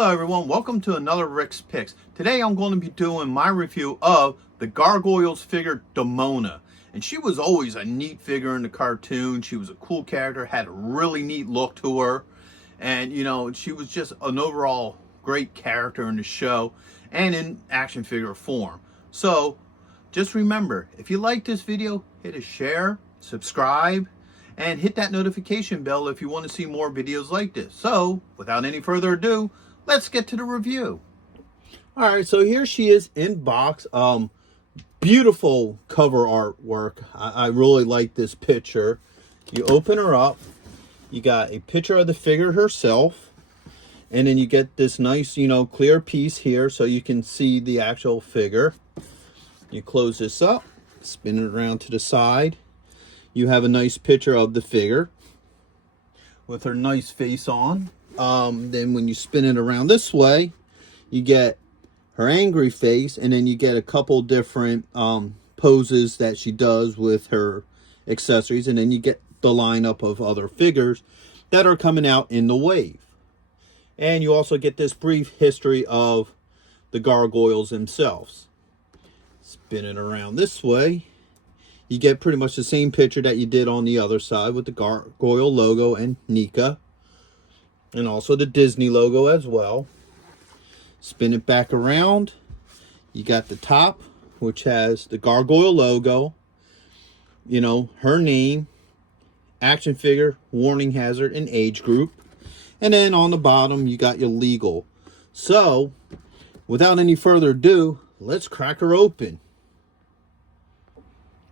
Hello everyone, welcome to another Rick's Picks. Today I'm going to be doing my review of the Gargoyles figure Demona. And she was always a neat figure in the cartoon. She was a cool character, had a really neat look to her. And you know, she was just an overall great character in the show and in action figure form. So just remember, if you like this video, hit a share, subscribe, and hit that notification bell if you want to see more videos like this. So without any further ado, let's get to the review. All right, so here she is in box. Beautiful cover artwork. I really like this picture. You open her up, you got a picture of the figure herself, and then you get this nice, clear piece here so you can see the actual figure. You close this up, spin it around to the side. You have a nice picture of the figure with her nice face on. Then when you spin it around this way, you get her angry face, and then you get a couple different poses that she does with her accessories, and then you get the lineup of other figures that are coming out in the wave. And you also get this brief history of the Gargoyles themselves. Spin it around this way, you get pretty much the same picture that you did on the other side with the Gargoyle logo and NECA. And also the Disney logo as well. Spin it back around. You got the top, which has the Gargoyle logo. Her name, action figure, warning hazard, and age group. And then on the bottom, you got your legal. So, without any further ado, let's crack her open.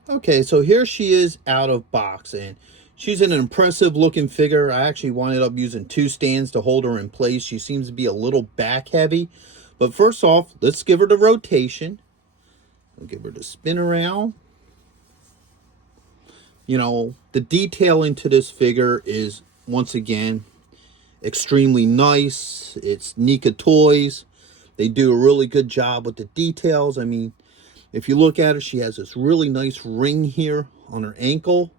Okay, so here she is out of box, and she's an impressive looking figure. I actually wound up using two stands to hold her in place. She seems to be a little back heavy. But first off, let's give her the rotation. I'll give her the spin around. The detail into this figure is, once again, extremely nice. It's NECA Toys. They do a really good job with the details. I mean, if you look at her, she has this really nice ring here on her ankle.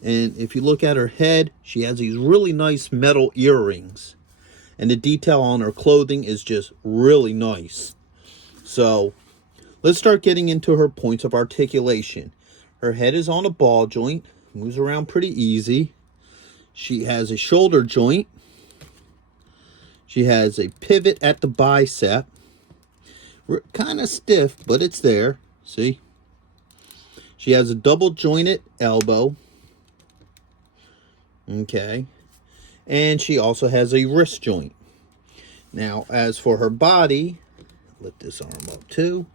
And if you look at her head, she has these really nice metal earrings. And the detail on her clothing is just really nice. So, let's start getting into her points of articulation. Her head is on a ball joint. Moves around pretty easy. She has a shoulder joint. She has a pivot at the bicep. Kind of stiff, but it's there. See? She has a double jointed elbow. Okay. And she also has a wrist joint. Now, as for her body, lift this arm up too.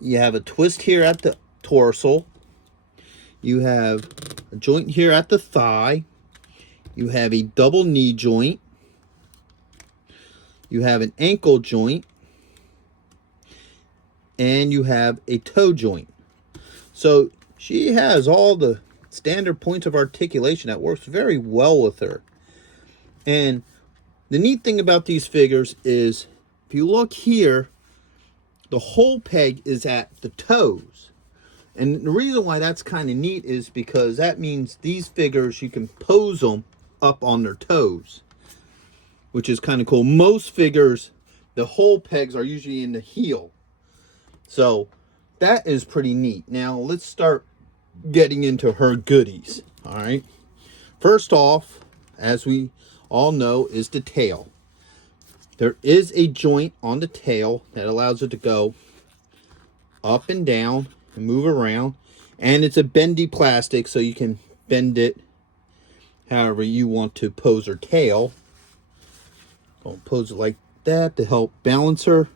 You have a twist here at the torso. You have a joint here at the thigh. You have a double knee joint. You have an ankle joint. And you have a toe joint. So she has all the standard points of articulation that works very well with her. And the neat thing about these figures is, if you look here, the whole peg is at the toes. And the reason why that's kind of neat is because that means these figures, you can pose them up on their toes, which is kind of cool. Most figures, the whole pegs are usually in the heel. So that is pretty neat. Now let's start getting into her goodies. All right. First off, as we all know, is the tail. There is a joint on the tail that allows it to go up and down and move around. And it's a bendy plastic, so you can bend it however you want to pose her tail. I'll pose it like that to help balance her.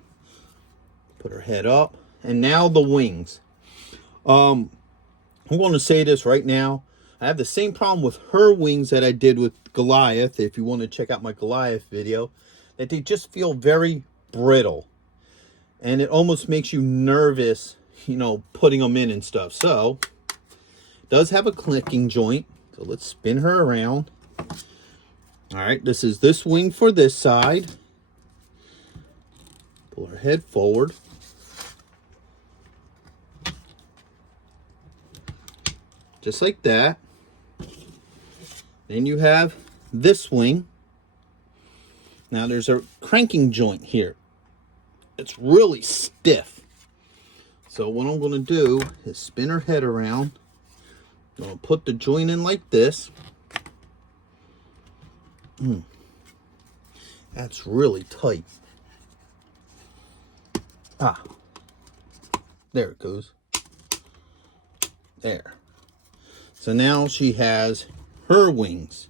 Put her head up. And now the wings. I'm going to say this right now. I have the same problem with her wings that I did with Goliath. If you want to check out my Goliath video, that they just feel very brittle. And it almost makes you nervous, putting them in and stuff. So, it does have a clicking joint. So let's spin her around. All right, this is this wing for this side. Pull her head forward. Just like that. Then you have this wing. Now there's a cranking joint here. It's really stiff. So what I'm going to do is spin her head around. I'm going to put the joint in like this. That's really tight. Ah, there it goes. There. So now she has her wings.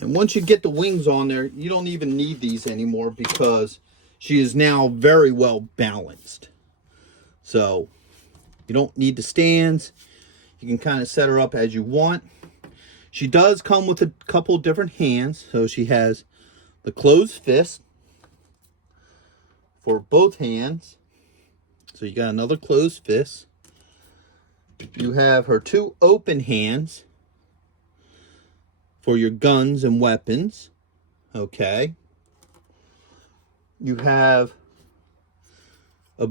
And once you get the wings on there, you don't even need these anymore because she is now very well balanced. So you don't need the stands. You can kind of set her up as you want. She does come with a couple different hands. So she has the closed fist for both hands. So you got another closed fist. You have her two open hands for your guns and weapons. Okay. You have a,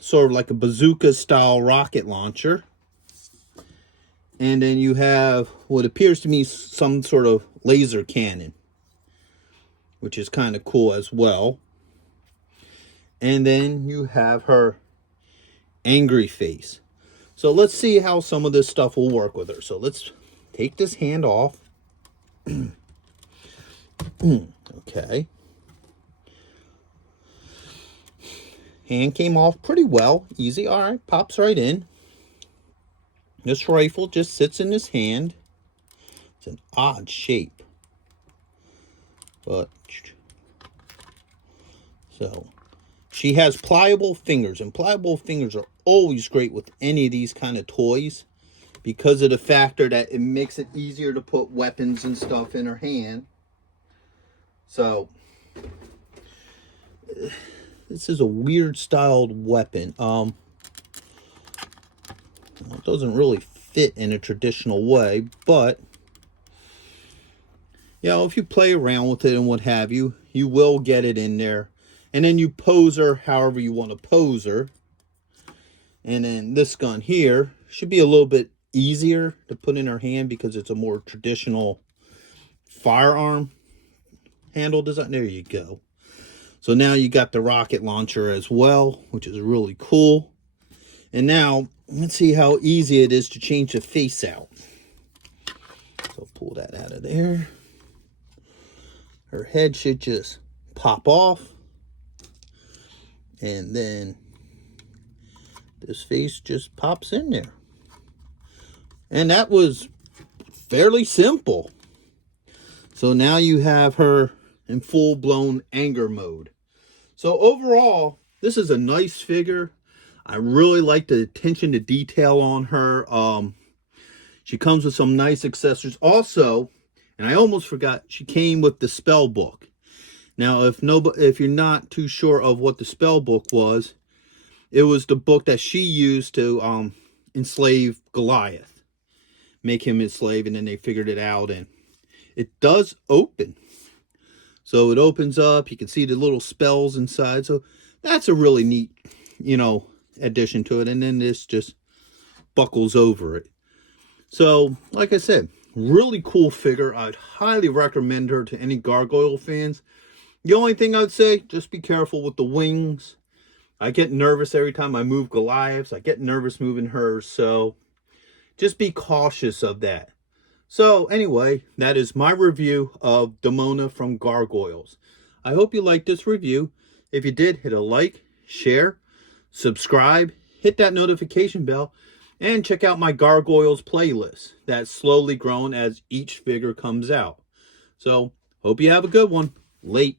sort of like a bazooka style rocket launcher. And then you have what appears to me some sort of laser cannon, which is kind of cool as well. And then you have her angry face. So let's see how some of this stuff will work with her. So let's take this hand off. Okay. Hand came off pretty well. Easy. All right. Pops right in. This rifle just sits in his hand. It's an odd shape. But so she has pliable fingers, and pliable fingers are always great with any of these kind of toys because of the factor that it makes it easier to put weapons and stuff in her hand. So this is a weird styled weapon. It doesn't really fit in a traditional way, but if you play around with it and what have you, you will get it in there. And then you pose her however you want to pose her. And then this gun here should be a little bit easier to put in her hand because it's a more traditional firearm handle design. There you go. So now you got the rocket launcher as well, which is really cool. And now let's see how easy it is to change the face out. So pull that out of there. Her head should just pop off. And then this face just pops in there. And that was fairly simple. So now you have her in full-blown anger mode. So overall, this is a nice figure. I really like the attention to detail on her. She comes with some nice accessories. Also, and I almost forgot, she came with the spell book. Now, if you're not too sure of what the spell book was, it was the book that she used to enslave Goliath, make him his slave, and then they figured it out. And it does open. So it opens up. You can see the little spells inside. So that's a really neat, addition to it. And then this just buckles over it. So, like I said, really cool figure. I'd highly recommend her to any Gargoyle fans. The only thing I'd say, just be careful with the wings. I get nervous every time I move Goliaths. I get nervous moving hers. So just be cautious of that. So anyway, that is my review of Demona from Gargoyles. I hope you liked this review. If you did, hit a like, share, subscribe, hit that notification bell, and check out my Gargoyles playlist that's slowly grown as each figure comes out. So hope you have a good one. Late.